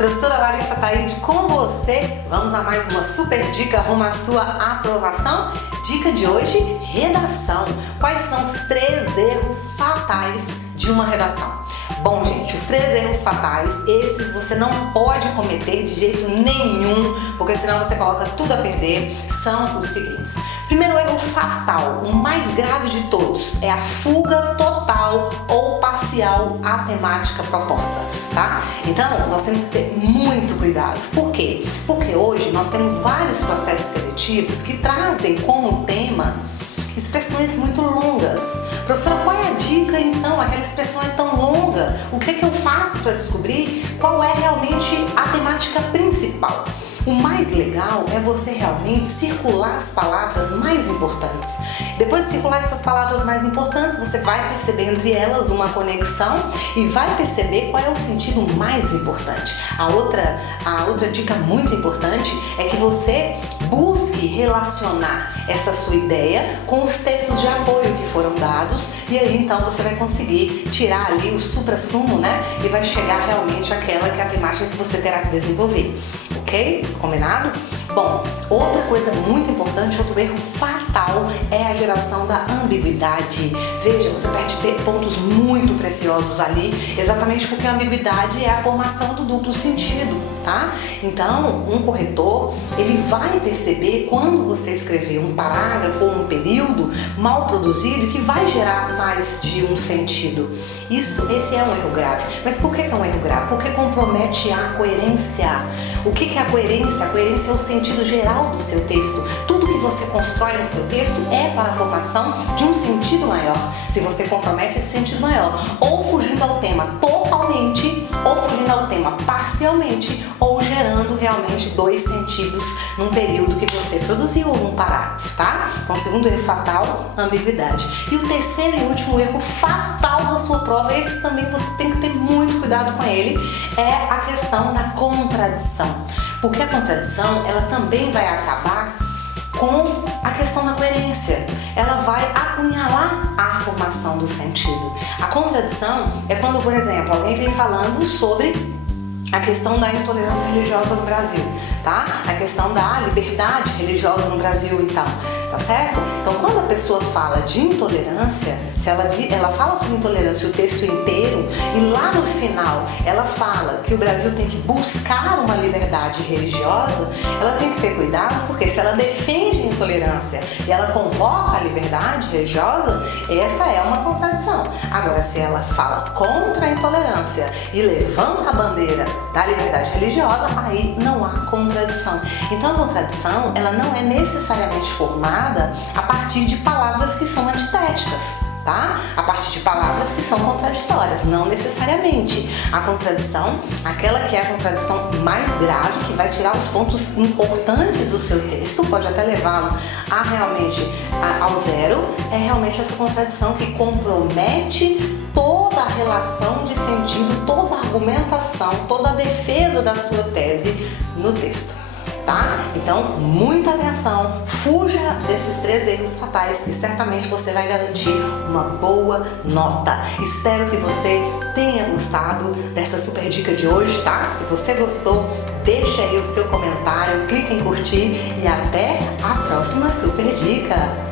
Professora Larissa Taide com você. Vamos a mais uma super dica rumo à sua aprovação. Dica de hoje, redação. Quais são os 3 erros fatais de uma redação? Bom, gente, os 3 erros fatais, esses você não pode cometer de jeito nenhum, porque senão você coloca tudo a perder, são os seguintes. Primeiro erro fatal, o mais grave de todos, é a fuga total ou parcial à temática proposta, tá? Então, nós temos que ter muito cuidado. Por quê? Porque hoje nós temos vários processos seletivos que trazem como tema expressões muito longas. Professora, qual é a dica então? Aquela expressão é tão longa. O que é que eu faço para descobrir qual é realmente a temática principal? O mais legal é você realmente circular as palavras mais importantes. Depois de circular essas palavras mais importantes, você vai perceber entre elas uma conexão e vai perceber qual é o sentido mais importante. A outra dica muito importante é que você busque relacionar essa sua ideia com os textos de apoio que foram dados e aí então você vai conseguir tirar ali o suprassumo, né? E vai chegar realmente àquela que é a temática que você terá que desenvolver. Ok? Combinado? Bom, outra coisa muito importante, outro erro fatal é a geração da ambiguidade. Veja, você perde pontos muito preciosos ali, exatamente porque a ambiguidade é a formação do duplo sentido, tá? Então, um corretor, ele vai perceber quando você escrever um parágrafo ou um período mal produzido que vai gerar mais de um sentido. Esse é um erro grave. Mas por que é um erro grave? Porque compromete a coerência. O que é a coerência? A coerência é o sentido geral do seu texto. Tudo que você constrói no seu texto é para a formação de um sentido maior. Se você compromete esse sentido maior, ou fugindo ao tema totalmente, ou fugindo ao tema parcialmente, ou gerando realmente 2 sentidos num período que você produziu ou num parágrafo, tá? Então, segundo erro fatal, ambiguidade. E o terceiro e último erro fatal da sua prova, esse também você tem que ter muito cuidado com ele, é a questão da contradição. Porque a contradição, ela também vai acabar com a questão da coerência. Ela vai apunhalar a formação do sentido. A contradição é quando, por exemplo, alguém vem falando sobre a questão da intolerância religiosa no Brasil, tá? A questão da liberdade religiosa no Brasil e tal, tá certo? Então, quando a pessoa fala de intolerância, se ela fala sobre intolerância o texto inteiro e lá no final ela fala que o Brasil tem que buscar uma liberdade religiosa, ela tem que ter cuidado, porque se ela defende a intolerância e ela convoca a liberdade religiosa, essa é uma contradição. Agora, se ela fala contra a intolerância e levanta a bandeira da liberdade religiosa, aí não há contradição. Então a contradição, ela não é necessariamente formada a partir de palavras que são antitéticas, tá? A partir de palavras que são contraditórias, não necessariamente. A contradição, aquela que é a contradição mais grave, que vai tirar os pontos importantes do seu texto, pode até levá-lo a realmente ao zero, é realmente essa contradição que compromete toda a relação de sentido, toda a argumentação, toda a defesa da sua tese no texto, tá? Então, muita atenção, fuja desses 3 erros fatais que certamente você vai garantir uma boa nota. Espero que você tenha gostado dessa super dica de hoje, tá? Se você gostou, deixa aí o seu comentário, clica em curtir e até a próxima super dica!